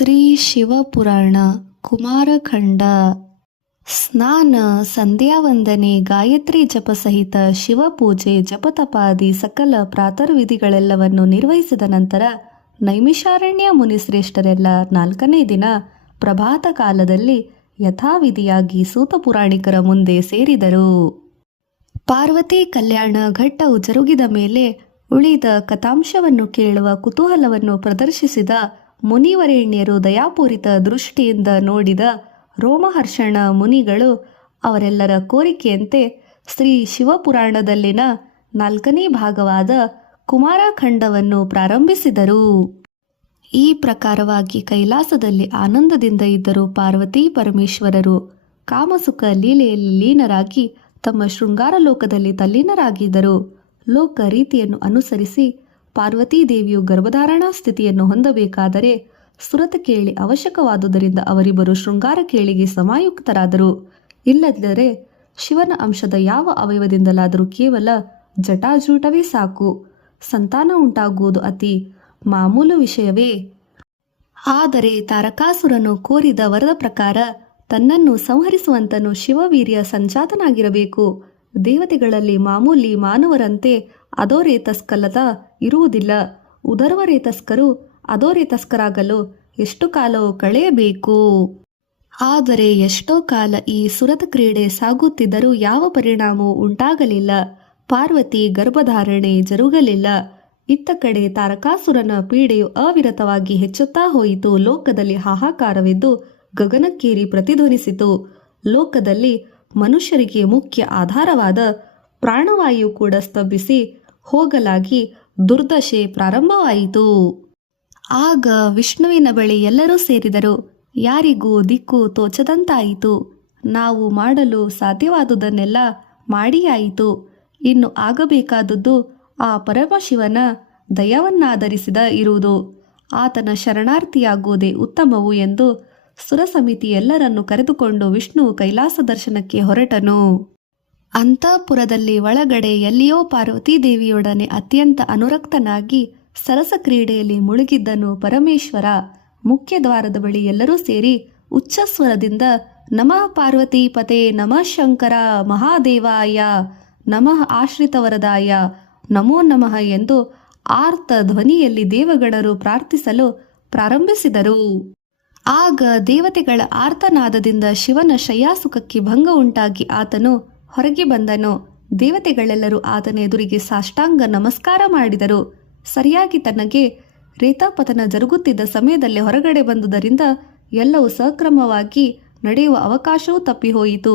ಶ್ರೀ ಶಿವಪುರಾಣ ಕುಮಾರಖಂಡ. ಸ್ನಾನ, ಸಂಧ್ಯಾವಂದನೆ, ಗಾಯತ್ರಿ ಜಪ ಸಹಿತ ಶಿವಪೂಜೆ, ಜಪತಪಾದಿ ಸಕಲ ಪ್ರಾತರ್ವಿಧಿಗಳೆಲ್ಲವನ್ನು ನಿರ್ವಹಿಸಿದ ನಂತರ ನೈಮಿಷಾರಣ್ಯ ಮುನಿಶ್ರೇಷ್ಠರೆಲ್ಲ 4ನೇ ದಿನ ಪ್ರಭಾತ ಕಾಲದಲ್ಲಿ ಯಥಾವಿಧಿಯಾಗಿ ಸೂತ ಪುರಾಣಿಕರ ಮುಂದೆ ಸೇರಿದರು. ಪಾರ್ವತಿ ಕಲ್ಯಾಣ ಘಟ್ಟವು ಜರುಗಿದ ಮೇಲೆ ಉಳಿದ ಕಥಾಂಶವನ್ನು ಕೇಳುವ ಕುತೂಹಲವನ್ನು ಪ್ರದರ್ಶಿಸಿದ ಮುನಿವರೇಣ್ಯರು ದಯಾಪೂರಿತ ದೃಷ್ಟಿಯಿಂದ ನೋಡಿದ ರೋಮಹರ್ಷಣ ಮುನಿಗಳು ಅವರೆಲ್ಲರ ಕೋರಿಕೆಯಂತೆ ಶ್ರೀ ಶಿವಪುರಾಣದಲ್ಲಿನ 4ನೇ ಭಾಗವಾದ ಕುಮಾರಖಂಡವನ್ನು ಪ್ರಾರಂಭಿಸಿದರು. ಈ ಪ್ರಕಾರವಾಗಿ ಕೈಲಾಸದಲ್ಲಿ ಆನಂದದಿಂದ ಇದ್ದರು ಪಾರ್ವತಿ ಪರಮೇಶ್ವರರು. ಕಾಮಸುಖ ಲೀಲೆಯಲ್ಲಿ ಲೀನರಾಗಿ ತಮ್ಮ ಶೃಂಗಾರ ಲೋಕದಲ್ಲಿ ತಲ್ಲೀನರಾಗಿದ್ದರು. ಲೋಕ ರೀತಿಯನ್ನು ಅನುಸರಿಸಿ ಪಾರ್ವತೀದೇವಿಯು ಗರ್ಭಧಾರಣಾ ಸ್ಥಿತಿಯನ್ನು ಹೊಂದಬೇಕಾದರೆ ಸುರತ ಕೇಳಿ ಅವಶ್ಯಕವಾದುದರಿಂದ ಅವರಿಬ್ಬರು ಶೃಂಗಾರ ಕೇಳಿಗೆ ಸಮಾಯುಕ್ತರಾದರು. ಇಲ್ಲದಿದ್ದರೆ ಶಿವನ ಅಂಶದ ಯಾವ ಅವಯವದಿಂದಲಾದರೂ ಕೇವಲ ಜಟಾಜೂಟವೇ ಸಾಕು. ಸಂತಾನ ಉಂಟಾಗುವುದು ಅತಿ ಮಾಮೂಲು ವಿಷಯವೇ. ಆದರೆ ತಾರಕಾಸುರನು ಕೋರಿದ ವರದ ಪ್ರಕಾರ ತನ್ನನ್ನು ಸಂಹರಿಸುವಂತನು ಶಿವವೀರ್ಯ ಸಂಜಾತನಾಗಿರಬೇಕು. ದೇವತೆಗಳಲ್ಲಿ ಮಾಮೂಲಿ ಮಾನವರಂತೆ ಅಧೋರೇತಸ್ಕಲ್ಲದ ಇರುವುದಿಲ್ಲ. ಉದರ್ವರೇತಸ್ಕರು ಅಧೋರೇತಸ್ಕರಾಗಲು ಎಷ್ಟು ಕಾಲವೂ ಕಳೆಯಬೇಕು. ಆದರೆ ಎಷ್ಟೋ ಕಾಲ ಈ ಸುರತ ಕ್ರೀಡೆ ಸಾಗುತ್ತಿದ್ದರೂ ಯಾವ ಪರಿಣಾಮವೂ ಉಂಟಾಗಲಿಲ್ಲ. ಪಾರ್ವತಿ ಗರ್ಭಧಾರಣೆ ಜರುಗಲಿಲ್ಲ. ಇತ್ತ ಕಡೆ ತಾರಕಾಸುರನ ಪೀಡೆಯು ಅವಿರತವಾಗಿ ಹೆಚ್ಚುತ್ತಾ ಹೋಯಿತು. ಲೋಕದಲ್ಲಿ ಹಾಹಾಕಾರವೆದ್ದು ಗಗನಕ್ಕೇರಿ ಪ್ರತಿಧ್ವನಿಸಿತು. ಲೋಕದಲ್ಲಿ ಮನುಷ್ಯರಿಗೆ ಮುಖ್ಯ ಆಧಾರವಾದ ಪ್ರಾಣವಾಯು ಕೂಡ ಸ್ತಂಭಿಸಿ ಹೋಗಲಾಗಿ ದುರ್ದಶೆ ಪ್ರಾರಂಭವಾಯಿತು. ಆಗ ವಿಷ್ಣುವಿನ ಬಳಿ ಎಲ್ಲರೂ ಸೇರಿದರು. ಯಾರಿಗೂ ದಿಕ್ಕು ತೋಚದಂತಾಯಿತು. ನಾವು ಮಾಡಲು ಸಾಧ್ಯವಾದುದನ್ನೆಲ್ಲ ಮಾಡಿಯಾಯಿತು. ಇನ್ನು ಆಗಬೇಕಾದದ್ದು ಆ ಪರಮಶಿವನ ದಯವನ್ನಾಧರಿಸಿದ ಇರುವುದು. ಆತನ ಶರಣಾರ್ಥಿಯಾಗುವುದೇ ಉತ್ತಮವು ಎಂದು ಸುರಸಮಿತಿ ಎಲ್ಲರನ್ನು ಕರೆದುಕೊಂಡು ವಿಷ್ಣು ಕೈಲಾಸ ದರ್ಶನಕ್ಕೆ ಹೊರಟನು. ಅಂತಃಪುರದಲ್ಲಿ ಒಳಗಡೆ ಎಲ್ಲಿಯೋ ಪಾರ್ವತೀದೇವಿಯೊಡನೆ ಅತ್ಯಂತ ಅನುರಕ್ತನಾಗಿ ಸರಸ ಕ್ರೀಡೆಯಲ್ಲಿ ಮುಳುಗಿದ್ದನು ಪರಮೇಶ್ವರ. ಮುಖ್ಯ ದ್ವಾರದ ಬಳಿ ಎಲ್ಲರೂ ಸೇರಿ ಉಚ್ಚಸ್ವರದಿಂದ ನಮಃ ಪಾರ್ವತಿ ಪತೆ, ನಮಃ ಶಂಕರ ಮಹಾದೇವಾಯ, ನಮಃ ಆಶ್ರಿತವರದಾಯ, ನಮೋ ನಮಃ ಎಂದು ಆರ್ತ ಧ್ವನಿಯಲ್ಲಿ ದೇವಗಣರು ಪ್ರಾರ್ಥಿಸಲು ಪ್ರಾರಂಭಿಸಿದರು. ಆಗ ದೇವತೆಗಳ ಆರ್ತನಾದದಿಂದ ಶಿವನ ಶಯ್ಯಾಸುಖಕ್ಕೆ ಭಂಗ ಉಂಟಾಗಿ ಆತನು ಹೊರಗೆ ಬಂದನು. ದೇವತೆಗಳೆಲ್ಲರೂ ಆತನ ಎದುರಿಗೆ ಸಾಷ್ಟಾಂಗ ನಮಸ್ಕಾರ ಮಾಡಿದರು. ಸರಿಯಾಗಿ ತನಗೆ ರೇತಾಪತನ ಜರುಗುತ್ತಿದ್ದ ಸಮಯದಲ್ಲಿ ಹೊರಗಡೆ ಬಂದುದರಿಂದ ಎಲ್ಲವೂ ಸಕ್ರಮವಾಗಿ ನಡೆಯುವ ಅವಕಾಶವೂ ತಪ್ಪಿಹೋಯಿತು.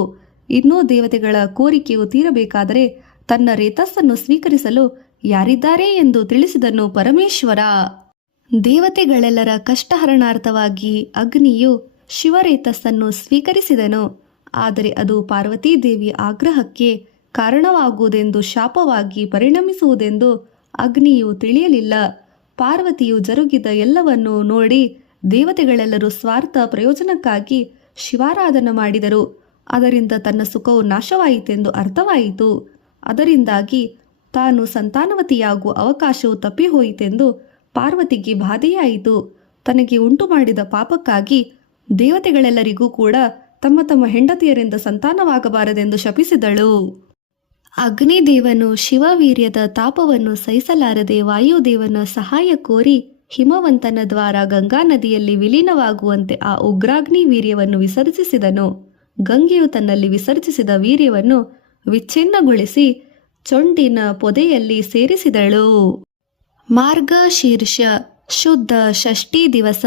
ಇನ್ನೂ ದೇವತೆಗಳ ಕೋರಿಕೆಯು ತೀರಬೇಕಾದರೆ ತನ್ನ ರೇತಸ್ಸನ್ನು ಸ್ವೀಕರಿಸಲು ಯಾರಿದ್ದಾರೆ ಎಂದು ತಿಳಿಸಿದನು ಪರಮೇಶ್ವರ. ದೇವತೆಗಳೆಲ್ಲರ ಕಷ್ಟಹರಣಾರ್ಥವಾಗಿ ಅಗ್ನಿಯು ಶಿವರೇತಸ್ಸನ್ನು ಸ್ವೀಕರಿಸಿದನು. ಆದರೆ ಅದು ಪಾರ್ವತೀದೇವಿಯ ಆಗ್ರಹಕ್ಕೆ ಕಾರಣವಾಗುವುದೆಂದು ಶಾಪವಾಗಿ ಪರಿಣಮಿಸುವುದೆಂದು ಅಗ್ನಿಯು ತಿಳಿಯಲಿಲ್ಲ. ಪಾರ್ವತಿಯು ಜರುಗಿದ ಎಲ್ಲವನ್ನೂ ನೋಡಿ ದೇವತೆಗಳೆಲ್ಲರೂ ಸ್ವಾರ್ಥ ಪ್ರಯೋಜನಕ್ಕಾಗಿ ಶಿವಾರಾಧನ ಮಾಡಿದರು. ಅದರಿಂದ ತನ್ನ ಸುಖವು ನಾಶವಾಯಿತೆಂದು ಅರ್ಥವಾಯಿತು. ಅದರಿಂದಾಗಿ ತಾನು ಸಂತಾನವತಿಯಾಗುವ ಅವಕಾಶವು ತಪ್ಪಿಹೋಯಿತೆಂದು ಪಾರ್ವತಿಗೆ ಬಾಧೆಯಾಯಿತು. ತನಗೆ ಉಂಟು ಮಾಡಿದ ಪಾಪಕ್ಕಾಗಿ ದೇವತೆಗಳೆಲ್ಲರಿಗೂ ಕೂಡ ತಮ್ಮ ತಮ್ಮ ಹೆಂಡತಿಯರಿಂದ ಸಂತಾನವಾಗಬಾರದೆಂದು ಶಪಿಸಿದಳು. ಅಗ್ನಿದೇವನು ಶಿವವೀರ್ಯದ ತಾಪವನ್ನು ಸಹಿಸಲಾರದೆ ವಾಯುದೇವನ ಸಹಾಯ ಕೋರಿ ಹಿಮವಂತನ ದ್ವಾರ ಗಂಗಾ ನದಿಯಲ್ಲಿ ವಿಲೀನವಾಗುವಂತೆ ಆ ಉಗ್ರಾಗ್ನಿ ವೀರ್ಯವನ್ನು ವಿಸರ್ಜಿಸಿದನು. ಗಂಗೆಯು ತನ್ನಲ್ಲಿ ವಿಸರ್ಜಿಸಿದ ವೀರ್ಯವನ್ನು ವಿಚ್ಛಿನ್ನಗೊಳಿಸಿ ಚೊಂಡಿನ ಪೊದೆಯಲ್ಲಿ ಸೇರಿಸಿದಳು. ಮಾರ್ಗಶೀರ್ಷ ಶುದ್ಧ ಷಷ್ಠಿ ದಿವಸ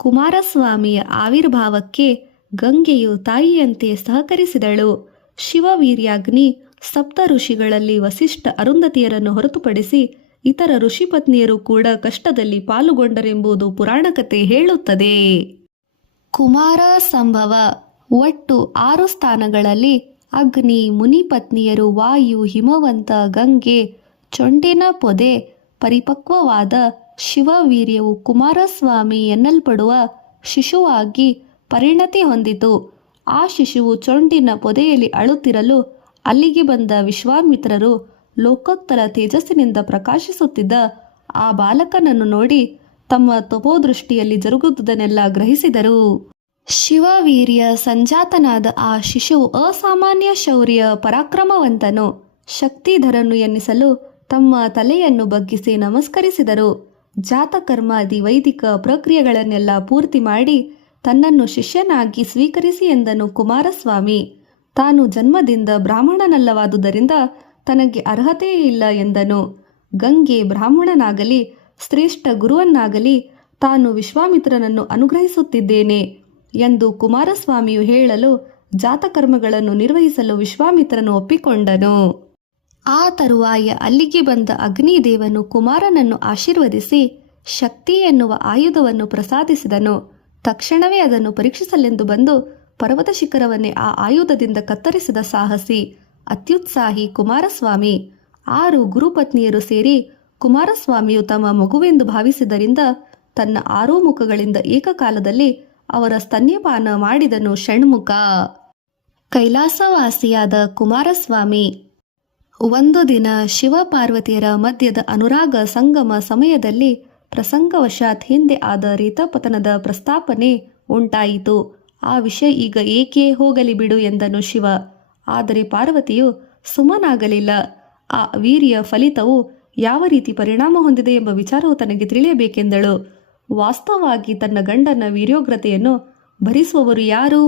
ಕುಮಾರಸ್ವಾಮಿಯ ಆವಿರ್ಭಾವಕ್ಕೆ ಗಂಗೆಯು ತಾಯಿಯಂತೆ ಸಹಕರಿಸಿದಳು. ಶಿವವೀರ್ಯಾಗ್ನಿ ಸಪ್ತ ಋಷಿಗಳಲ್ಲಿ ವಸಿಷ್ಠ ಅರುಂಧತಿಯರನ್ನು ಹೊರತುಪಡಿಸಿ ಇತರ ಋಷಿಪತ್ನಿಯರು ಕೂಡ ಕಷ್ಟದಲ್ಲಿ ಪಾಲುಗೊಂಡರೆಂಬುದು ಪುರಾಣ ಕಥೆ ಹೇಳುತ್ತದೆ. ಕುಮಾರ ಸಂಭವ ಒಟ್ಟು 6 ಸ್ಥಾನಗಳಲ್ಲಿ ಅಗ್ನಿ, ಮುನಿಪತ್ನಿಯರು, ವಾಯು, ಹಿಮವಂತ, ಗಂಗೆ, ಚೊಂಡಿನ ಪೊದೆ, ಪರಿಪಕ್ವವಾದ ಶಿವವೀರ್ಯವು ಕುಮಾರಸ್ವಾಮಿ ಎನ್ನಲ್ಪಡುವ ಶಿಶುವಾಗಿ ಪರಿಣತಿ ಹೊಂದಿತು. ಆ ಶಿಶುವು ಚೊಂಡಿನ ಪೊದೆಯಲ್ಲಿ ಅಳುತ್ತಿರಲು ಅಲ್ಲಿಗೆ ಬಂದ ವಿಶ್ವಾಮಿತ್ರರು ಲೋಕೋತ್ತರ ತೇಜಸ್ಸಿನಿಂದ ಪ್ರಕಾಶಿಸುತ್ತಿದ್ದ ಆ ಬಾಲಕನನ್ನು ನೋಡಿ ತಮ್ಮ ತಪೋದೃಷ್ಟಿಯಲ್ಲಿ ಜರುಗುವುದನ್ನೆಲ್ಲ ಗ್ರಹಿಸಿದರು. ಶಿವವೀರ್ಯ ಸಂಜಾತನಾದ ಆ ಶಿಶುವು ಅಸಾಮಾನ್ಯ ಶೌರ್ಯ ಪರಾಕ್ರಮವಂತನು, ಶಕ್ತಿಧರನು ಎನ್ನಿಸಲು ತಮ್ಮ ತಲೆಯನ್ನು ಬಗ್ಗಿಸಿ ನಮಸ್ಕರಿಸಿದರು. ಜಾತಕರ್ಮಾದಿ ವೈದಿಕ ಪ್ರಕ್ರಿಯೆಗಳನ್ನೆಲ್ಲ ಪೂರ್ತಿ ಮಾಡಿ ತನ್ನನ್ನು ಶಿಷ್ಯನಾಗಿ ಸ್ವೀಕರಿಸಿ ಎಂದನು ಕುಮಾರಸ್ವಾಮಿ. ತಾನು ಜನ್ಮದಿಂದ ಬ್ರಾಹ್ಮಣನಲ್ಲವಾದುದರಿಂದ ತನಗೆ ಅರ್ಹತೆಯೇ ಇಲ್ಲ ಎಂದನು. ಗಂಗೆ ಬ್ರಾಹ್ಮಣನಾಗಲಿ ಶ್ರೇಷ್ಠ ಗುರುವನ್ನಾಗಲಿ ತಾನು ವಿಶ್ವಾಮಿತ್ರನನ್ನು ಅನುಗ್ರಹಿಸುತ್ತಿದ್ದೇನೆ ಎಂದು ಕುಮಾರಸ್ವಾಮಿಯು ಹೇಳಲು ಜಾತಕರ್ಮಗಳನ್ನು ನಿರ್ವಹಿಸಲು ವಿಶ್ವಾಮಿತ್ರನು ಒಪ್ಪಿಕೊಂಡನು. ಆ ತರುವಾಯ ಅಲ್ಲಿಗೆ ಬಂದ ಅಗ್ನಿದೇವನು ಕುಮಾರನನ್ನು ಆಶೀರ್ವದಿಸಿ ಶಕ್ತಿ ಎನ್ನುವ ಆಯುಧವನ್ನು ಪ್ರಸಾದಿಸಿದನು. ತಕ್ಷಣವೇ ಅದನ್ನು ಪರೀಕ್ಷಿಸಲೆಂದು ಬಂದು ಪರ್ವತ ಶಿಖರವನ್ನೇ ಆ ಆಯುಧದಿಂದ ಕತ್ತರಿಸಿದ ಸಾಹಸಿ ಅತ್ಯುತ್ಸಾಹಿ ಕುಮಾರಸ್ವಾಮಿ. 6 ಗುರುಪತ್ನಿಯರು ಸೇರಿ ಕುಮಾರಸ್ವಾಮಿಯು ತಮ್ಮ ಮಗುವೆಂದು ಭಾವಿಸಿದ್ದರಿಂದ ತನ್ನ 6 ಮುಖಗಳಿಂದ ಏಕಕಾಲದಲ್ಲಿ ಅವರ ಸ್ತನ್ಯಪಾನ ಮಾಡಿದನು ಷಣ್ಮುಖ. ಕೈಲಾಸವಾಸಿಯಾದ ಕುಮಾರಸ್ವಾಮಿ. ಒಂದು ದಿನ ಶಿವ ಪಾರ್ವತಿಯರ ಮಧ್ಯದ ಅನುರಾಗ ಸಂಗಮ ಸಮಯದಲ್ಲಿ ಪ್ರಸಂಗವಶಾತ್ ಹಿಂದೆ ಆದ ರೇತಪತನದ ಪ್ರಸ್ತಾಪನೆ ಉಂಟಾಯಿತು. ಆ ವಿಷಯ ಈಗ ಏಕೆ, ಹೋಗಲಿ ಬಿಡು ಎಂದನು ಶಿವ. ಆದರೆ ಪಾರ್ವತಿಯು ಸುಮ್ಮನಾಗಲಿಲ್ಲ. ಆ ವೀರ್ಯ ಫಲಿತವು ಯಾವ ರೀತಿ ಪರಿಣಾಮ ಹೊಂದಿದೆ ಎಂಬ ವಿಚಾರವು ತನಗೆ ತಿಳಿಯಬೇಕೆಂದಳು. ವಾಸ್ತವವಾಗಿ ತನ್ನ ಗಂಡನ ವೀರ್ಯೋಗ್ರತೆಯನ್ನು ಭರಿಸುವವರು ಯಾರು?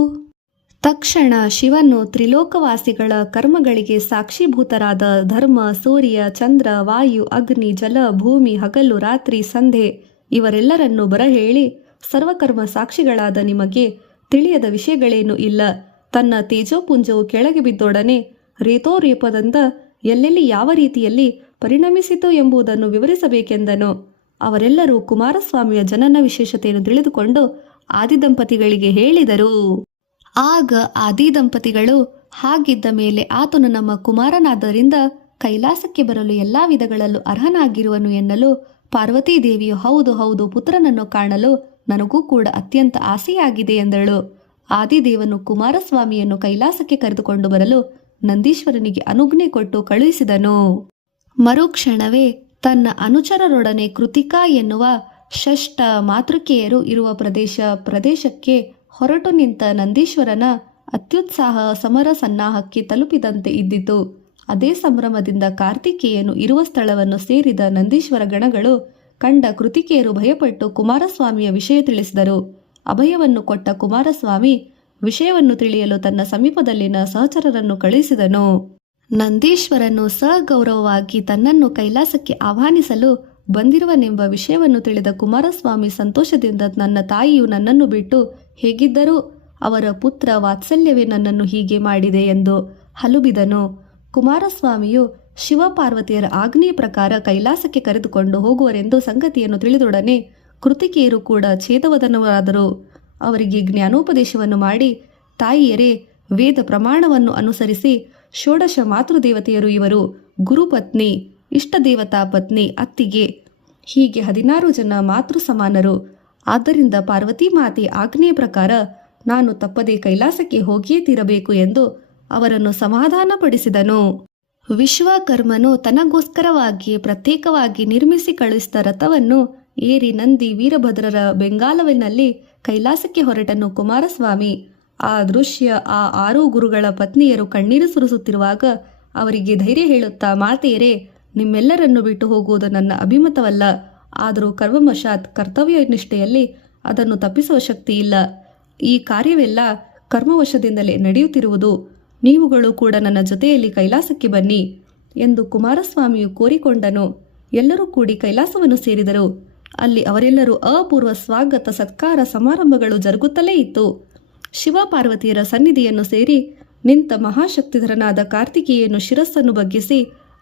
ತಕ್ಷಣ ಶಿವನು ತ್ರಿಲೋಕವಾಸಿಗಳ ಕರ್ಮಗಳಿಗೆ ಸಾಕ್ಷೀಭೂತರಾದ ಧರ್ಮ, ಸೂರ್ಯ, ಚಂದ್ರ, ವಾಯು, ಅಗ್ನಿ, ಜಲ, ಭೂಮಿ, ಹಗಲು, ರಾತ್ರಿ, ಸಂಧೆ ಇವರೆಲ್ಲರನ್ನೂ ಬರಹೇಳಿ ಸರ್ವಕರ್ಮ ಸಾಕ್ಷಿಗಳಾದ ನಿಮಗೆ ತಿಳಿಯದ ವಿಷಯಗಳೇನೂ ಇಲ್ಲ. ತನ್ನ ತೇಜೋಪುಂಜವು ಕೆಳಗೆ ಬಿದ್ದೊಡನೆ ರೇತೋರೇಪದಿಂದ ಎಲ್ಲೆಲ್ಲಿ ಯಾವ ರೀತಿಯಲ್ಲಿ ಪರಿಣಮಿಸಿತು ಎಂಬುದನ್ನು ವಿವರಿಸಬೇಕೆಂದನು. ಅವರೆಲ್ಲರೂ ಕುಮಾರಸ್ವಾಮಿಯ ಜನನ ವಿಶೇಷತೆಯನ್ನು ತಿಳಿದುಕೊಂಡು ಆದಿದಂಪತಿಗಳಿಗೆ ಹೇಳಿದರು. ಆಗ ಆದಿದಂಪತಿಗಳು, ಹಾಗಿದ್ದ ಮೇಲೆ ಆತನು ನಮ್ಮ ಕುಮಾರನಾದ್ದರಿಂದ ಕೈಲಾಸಕ್ಕೆ ಬರಲು ಎಲ್ಲ ವಿಧಗಳಲ್ಲೂ ಅರ್ಹನಾಗಿರುವನು ಎನ್ನಲು ಪಾರ್ವತೀದೇವಿಯು, ಹೌದು ಹೌದು, ಪುತ್ರನನ್ನು ಕಾಣಲು ನನಗೂ ಕೂಡ ಅತ್ಯಂತ ಆಸೆಯಾಗಿದೆ ಎಂದಳು. ಆದಿದೇವನು ಕುಮಾರಸ್ವಾಮಿಯನ್ನು ಕೈಲಾಸಕ್ಕೆ ಕರೆದುಕೊಂಡು ಬರಲು ನಂದೀಶ್ವರನಿಗೆ ಅನುಜ್ಞೆ ಕೊಟ್ಟು ಕಳುಹಿಸಿದನು. ಮರುಕ್ಷಣವೇ ತನ್ನ ಅನುಚರರೊಡನೆ ಕೃತಿಕಾ ಎನ್ನುವ ಷಷ್ಠ ಮಾತೃಕೆಯರು ಇರುವ ಪ್ರದೇಶಕ್ಕೆ ಹೊರಟು ನಿಂತ ನಂದೀಶ್ವರನ ಅತ್ಯುತ್ಸಾಹ ಸಮರ ಸನ್ನಾಹಕ್ಕೆ ತಲುಪಿದಂತೆ ಇದ್ದಿತು. ಅದೇ ಸಂಭ್ರಮದಿಂದ ಕಾರ್ತಿಕೇಯನು ಇರುವ ಸ್ಥಳವನ್ನು ಸೇರಿದ ನಂದೀಶ್ವರ ಗಣಗಳು ಕಂಡ ಕೃತಿಕೆಯರು ಭಯಪಟ್ಟು ಕುಮಾರಸ್ವಾಮಿಯ ವಿಷಯ ತಿಳಿಸಿದರು. ಅಭಯವನ್ನು ಕೊಟ್ಟ ಕುಮಾರಸ್ವಾಮಿ ವಿಷಯವನ್ನು ತಿಳಿಯಲು ತನ್ನ ಸಮೀಪದಲ್ಲಿನ ಸಹಚರರನ್ನು ಕಳುಹಿಸಿದನು. ನಂದೀಶ್ವರನು ಸಗೌರವವಾಗಿ ತನ್ನನ್ನು ಕೈಲಾಸಕ್ಕೆ ಆಹ್ವಾನಿಸಲು ಬಂದಿರುವನೆಂಬ ವಿಷಯವನ್ನು ತಿಳಿದ ಕುಮಾರಸ್ವಾಮಿ ಸಂತೋಷದಿಂದ, ನನ್ನ ತಾಯಿಯು ನನ್ನನ್ನು ಬಿಟ್ಟು ಹೇಗಿದ್ದರೂ ಅವರ ಪುತ್ರ ವಾತ್ಸಲ್ಯವೇ ನನ್ನನ್ನು ಹೀಗೆ ಮಾಡಿದೆ ಎಂದು ಹಲುಬಿದನು. ಕುಮಾರಸ್ವಾಮಿಯು ಶಿವಪಾರ್ವತಿಯರ ಆಜ್ಞೆಯ ಪ್ರಕಾರ ಕೈಲಾಸಕ್ಕೆ ಕರೆದುಕೊಂಡು ಹೋಗುವರೆಂದು ಸಂಗತಿಯನ್ನು ತಿಳಿದೊಡನೆ ಕೃತಿಕೆಯರು ಕೂಡ ಛೇದವದನರಾದರು. ಅವರಿಗೆ ಜ್ಞಾನೋಪದೇಶವನ್ನು ಮಾಡಿ, ತಾಯಿಯರೇ, ವೇದ ಪ್ರಮಾಣವನ್ನು ಅನುಸರಿಸಿ ಷೋಡಶ ಮಾತೃದೇವತೆಯರು ಇವರು, ಗುರುಪತ್ನಿ, ಇಷ್ಟದೇವತಾ ಪತ್ನಿ, ಅತ್ತಿಗೆ, ಹೀಗೆ 16 ಜನ ಮಾತೃ ಸಮಾನರು. ಆದ್ದರಿಂದ ಪಾರ್ವತಿ ಮಾತೆ ಆಜ್ಞೆಯ ಪ್ರಕಾರ ನಾನು ತಪ್ಪದೆ ಕೈಲಾಸಕ್ಕೆ ಹೋಗಿಯೇ ತೀರಬೇಕು ಎಂದು ಅವರನ್ನು ಸಮಾಧಾನಪಡಿಸಿದನು. ವಿಶ್ವಕರ್ಮನು ತನಗೋಸ್ಕರವಾಗಿ ಪ್ರತ್ಯೇಕವಾಗಿ ನಿರ್ಮಿಸಿ ಕಳುಹಿಸಿದ ರಥವನ್ನು ಏರಿ ನಂದಿ ವೀರಭದ್ರರ ಬೆಂಗಾಲವಿನಲ್ಲಿ ಕೈಲಾಸಕ್ಕೆ ಹೊರಟನು ಕುಮಾರಸ್ವಾಮಿ. ಆ ದೃಶ್ಯ ಆ 6 ಗುರುಗಳ ಪತ್ನಿಯರು ಕಣ್ಣೀರು ಸುರಿಸುತ್ತಿರುವಾಗ ಅವರಿಗೆ ಧೈರ್ಯ ಹೇಳುತ್ತಾ, ಮಾತೆಯರೇ, ನಿಮ್ಮೆಲ್ಲರನ್ನು ಬಿಟ್ಟು ಹೋಗುವುದು ನನ್ನ ಅಭಿಮತವಲ್ಲ. ಆದರೂ ಕರ್ಮವಶಾತ್ ಕರ್ತವ್ಯ ನಿಷ್ಠೆಯಲ್ಲಿ ಅದನ್ನು ತಪ್ಪಿಸುವ ಶಕ್ತಿ ಇಲ್ಲ. ಈ ಕಾರ್ಯವೆಲ್ಲ ಕರ್ಮವಶದಿಂದಲೇ ನಡೆಯುತ್ತಿರುವುದು. ನೀವುಗಳು ಕೂಡ ನನ್ನ ಜೊತೆಯಲ್ಲಿ ಕೈಲಾಸಕ್ಕೆ ಬನ್ನಿ ಎಂದು ಕುಮಾರಸ್ವಾಮಿಯು ಕೋರಿಕೊಂಡನು. ಎಲ್ಲರೂ ಕೂಡಿ ಕೈಲಾಸವನ್ನು ಸೇರಿದರು. ಅಲ್ಲಿ ಅವರೆಲ್ಲರೂ ಅಪೂರ್ವ ಸ್ವಾಗತ ಸತ್ಕಾರ ಸಮಾರಂಭಗಳು ಜರುಗುತ್ತಲೇ ಇತ್ತು. ಶಿವಪಾರ್ವತಿಯರ ಸನ್ನಿಧಿಯನ್ನು ಸೇರಿ ನಿಂತ ಮಹಾಶಕ್ತಿಧರನಾದ ಕಾರ್ತಿಕೇಯನು ಶಿರಸ್ಸನ್ನು ಬಗ್ಗಿಸಿ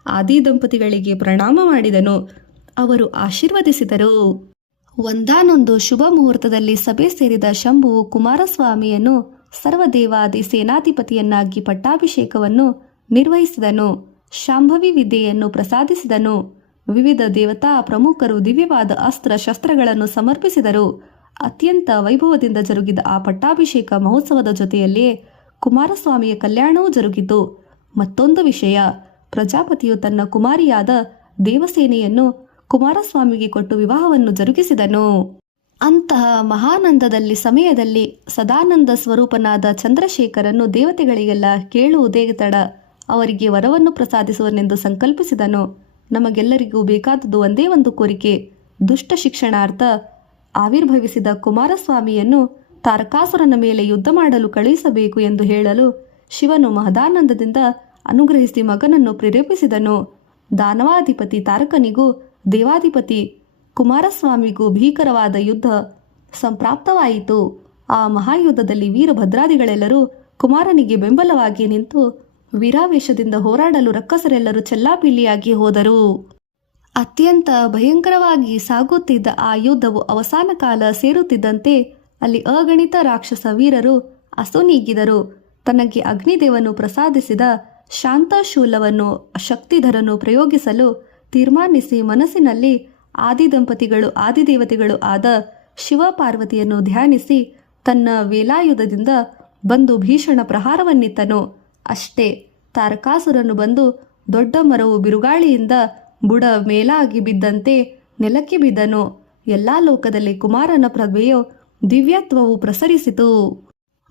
ಆದಿದಂಪತಿಗಳಿಗೆ ಪ್ರಣಾಮ ಮಾಡಿದನು. ಅವರು ಆಶೀರ್ವದಿಸಿದರು. ಒಂದಾನೊಂದು ಶುಭ ಮುಹೂರ್ತದಲ್ಲಿ ಸಭೆ ಸೇರಿದ ಶಂಭುವು ಕುಮಾರಸ್ವಾಮಿಯನ್ನು ಸರ್ವದೇವಾದಿ ಸೇನಾಧಿಪತಿಯನ್ನಾಗಿ ಪಟ್ಟಾಭಿಷೇಕವನ್ನು ನಿರ್ವಹಿಸಿದನು. ಶಾಂಭವಿ ವಿದ್ಯೆಯನ್ನು ಪ್ರಸಾದಿಸಿದನು. ವಿವಿಧ ದೇವತಾ ಪ್ರಮುಖರು ದಿವ್ಯವಾದ ಅಸ್ತ್ರ ಶಸ್ತ್ರಗಳನ್ನು ಸಮರ್ಪಿಸಿದರು. ಅತ್ಯಂತ ವೈಭವದಿಂದ ಜರುಗಿದ ಆ ಪಟ್ಟಾಭಿಷೇಕ ಮಹೋತ್ಸವದ ಜೊತೆಯಲ್ಲಿಯೇ ಕುಮಾರಸ್ವಾಮಿಯ ಕಲ್ಯಾಣವೂ ಜರುಗಿತು. ಮತ್ತೊಂದು ವಿಷಯ, ಪ್ರಜಾಪತಿಯು ತನ್ನ ಕುಮಾರಿಯಾದ ದೇವಸೇನೆಯನ್ನು ಕುಮಾರಸ್ವಾಮಿಗೆ ಕೊಟ್ಟು ವಿವಾಹವನ್ನು ಜರುಗಿಸಿದನು. ಅಂತಹ ಮಹಾನಂದದಲ್ಲಿ ಸಮಯದಲ್ಲಿ ಸದಾನಂದ ಸ್ವರೂಪನಾದ ಚಂದ್ರಶೇಖರನು ದೇವತೆಗಳಿಗೆಲ್ಲ ಕೇಳುವುದೇ ತಡ ಅವರಿಗೆ ವರವನ್ನು ಪ್ರಸಾದಿಸುವನೆಂದು ಸಂಕಲ್ಪಿಸಿದನು. ನಮಗೆಲ್ಲರಿಗೂ ಬೇಕಾದುದು ಒಂದೇ ಒಂದು ಕೋರಿಕೆ. ದುಷ್ಟ ಶಿಕ್ಷಣಾರ್ಥ ಆವಿರ್ಭವಿಸಿದ ಕುಮಾರಸ್ವಾಮಿಯನ್ನು ತಾರಕಾಸುರನ ಮೇಲೆ ಯುದ್ಧ ಮಾಡಲು ಕಳುಹಿಸಬೇಕು ಎಂದು ಹೇಳಲು ಶಿವನು ಮಹದಾನಂದದಿಂದ ಅನುಗ್ರಹಿಸಿ ಮಗನನ್ನು ಪ್ರೇರೇಪಿಸಿದನು. ದಾನವಾಧಿಪತಿ ತಾರಕನಿಗೂ ದೇವಾಧಿಪತಿ ಕುಮಾರಸ್ವಾಮಿಗೂ ಭೀಕರವಾದ ಯುದ್ಧ ಸಂಪ್ರಾಪ್ತವಾಯಿತು. ಆ ಮಹಾಯುದ್ಧದಲ್ಲಿ ವೀರಭದ್ರಾದಿಗಳೆಲ್ಲರೂ ಕುಮಾರನಿಗೆ ಬೆಂಬಲವಾಗಿ ನಿಂತು ವೀರಾವೇಶದಿಂದ ಹೋರಾಡಲು ರಕ್ಕಸರೆಲ್ಲರೂ ಚೆಲ್ಲಾಪಿಲ್ಲಿಯಾಗಿ ಹೋದರು. ಅತ್ಯಂತ ಭಯಂಕರವಾಗಿ ಸಾಗುತ್ತಿದ್ದ ಆ ಯುದ್ಧವು ಅವಸಾನ ಕಾಲ ಸೇರುತ್ತಿದ್ದಂತೆ ಅಲ್ಲಿ ಅಗಣಿತ ರಾಕ್ಷಸ ವೀರರು ಅಸುನೀಗಿದರು. ತನಗೆ ಅಗ್ನಿದೇವನು ಪ್ರಸಾದಿಸಿದ ಶಾಂತಶೂಲವನ್ನು ಶಕ್ತಿಧರನು ಪ್ರಯೋಗಿಸಲು ತೀರ್ಮಾನಿಸಿ ಮನಸ್ಸಿನಲ್ಲಿ ಆದಿದಂಪತಿಗಳು ಆದಿದೇವತೆಗಳು ಆದ ಶಿವ ಪಾರ್ವತಿಯನ್ನು ಧ್ಯಾನಿಸಿ ತನ್ನ ವೇಲಾಯುಧದಿಂದ ಬಂದು ಭೀಷಣ ಪ್ರಹಾರವನ್ನಿತ್ತನು. ಅಷ್ಟೇ, ತಾರಕಾಸುರನು ಬಂದು ದೊಡ್ಡ ಮರವು ಬಿರುಗಾಳಿಯಿಂದ ಬುಡ ಮೇಲಾಗಿ ಬಿದ್ದಂತೆ ನೆಲಕ್ಕೆ ಬಿದ್ದನು. ಎಲ್ಲಾ ಲೋಕದಲ್ಲಿ ಕುಮಾರನ ಪ್ರಭೆಯು ದಿವ್ಯತ್ವವು ಪ್ರಸರಿಸಿತು.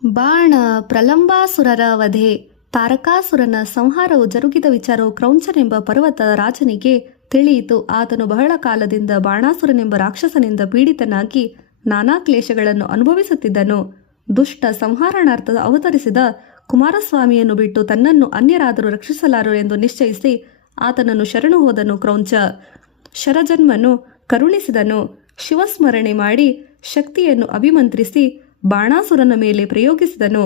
ಬಾಣ ಪ್ರಲಂಬಾಸುರರ ವಧೆ. ತಾರಕಾಸುರನ ಸಂಹಾರವು ಜರುಗಿದ ವಿಚಾರವು ಕ್ರೌಂಚನೆಂಬ ಪರ್ವತ ರಾಜನಿಗೆ ತಿಳಿಯಿತು. ಆತನು ಬಹಳ ಕಾಲದಿಂದ ಬಾಣಾಸುರನೆಂಬ ರಾಕ್ಷಸನಿಂದ ಪೀಡಿತನಾಗಿ ನಾನಾ ಕ್ಲೇಶಗಳನ್ನು ಅನುಭವಿಸುತ್ತಿದ್ದನು. ದುಷ್ಟ ಸಂಹಾರಣಾರ್ಥ ಅವತರಿಸಿದ ಕುಮಾರಸ್ವಾಮಿಯನ್ನು ಬಿಟ್ಟು ತನ್ನನ್ನು ಅನ್ಯರಾದರೂ ರಕ್ಷಿಸಲಾರರು ಎಂದು ನಿಶ್ಚಯಿಸಿ ಆತನನ್ನು ಶರಣು ಹೋದನು. ಕ್ರೌಂಚ ಶರಜನ್ಮನು ಕರುಣಿಸಿದನು. ಶಿವಸ್ಮರಣೆ ಮಾಡಿ ಶಕ್ತಿಯನ್ನು ಅಭಿಮಂತ್ರಿಸಿ ಬಾಣಾಸುರನ ಮೇಲೆ ಪ್ರಯೋಗಿಸಿದನು.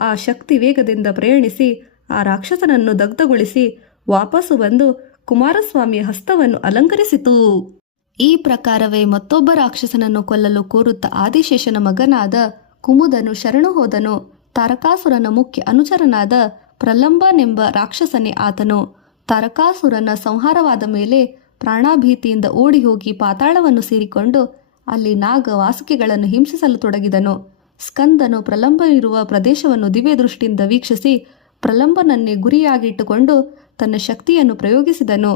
ಆ ಶಕ್ತಿ ವೇಗದಿಂದ ಪ್ರಯಾಣಿಸಿ ಆ ರಾಕ್ಷಸನನ್ನು ದಗ್ಧಗೊಳಿಸಿ ವಾಪಸ್ಸು ಬಂದು ಕುಮಾರಸ್ವಾಮಿಯ ಹಸ್ತವನ್ನು ಅಲಂಕರಿಸಿತು. ಈ ಪ್ರಕಾರವೇ ಮತ್ತೊಬ್ಬ ರಾಕ್ಷಸನನ್ನು ಕೊಲ್ಲಲು ಕೋರುತ್ತಾ ಆದಿಶೇಷನ ಮಗನಾದ ಕುಮುದನು ಶರಣು ಹೋದನು. ತಾರಕಾಸುರನ ಮುಖ್ಯ ಅನುಚರನಾದ ಪ್ರಲಂಬನೆಂಬ ರಾಕ್ಷಸನೇ ಆತನು. ತಾರಕಾಸುರನ ಸಂಹಾರವಾದ ಮೇಲೆ ಪ್ರಾಣಾಭೀತಿಯಿಂದ ಓಡಿ ಹೋಗಿ ಪಾತಾಳವನ್ನು ಸೇರಿಕೊಂಡು ಅಲ್ಲಿ ನಾಗ ವಾಸುಕಿಗಳನ್ನು ಹಿಂಸಿಸಲು ತೊಡಗಿದನು. ಸ್ಕಂದನು ಪ್ರಲಂಬ ಇರುವ ಪ್ರದೇಶವನ್ನು ದಿವ್ಯ ದೃಷ್ಟಿಯಿಂದ ವೀಕ್ಷಿಸಿ ಪ್ರಲಂಬನನ್ನೇ ಗುರಿಯಾಗಿಟ್ಟುಕೊಂಡು ತನ್ನ ಶಕ್ತಿಯನ್ನು ಪ್ರಯೋಗಿಸಿದನು.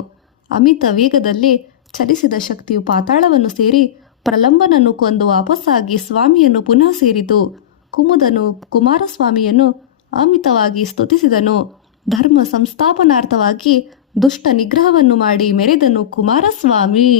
ಅಮಿತ ವೇಗದಲ್ಲಿ ಚಲಿಸಿದ ಶಕ್ತಿಯು ಪಾತಾಳವನ್ನು ಸೇರಿ ಪ್ರಲಂಬನನ್ನು ಕೊಂದು ವಾಪಸ್ಸಾಗಿ ಸ್ವಾಮಿಯನ್ನು ಪುನಃ ಸೇರಿತು. ಕುಮುದನು ಕುಮಾರಸ್ವಾಮಿಯನ್ನು ಅಮಿತವಾಗಿ ಸ್ತುತಿಸಿದನು. ಧರ್ಮ ಸಂಸ್ಥಾಪನಾರ್ಥವಾಗಿ ದುಷ್ಟ ನಿಗ್ರಹವನ್ನು ಮಾಡಿ ಮೆರೆದನು ಕುಮಾರಸ್ವಾಮಿ.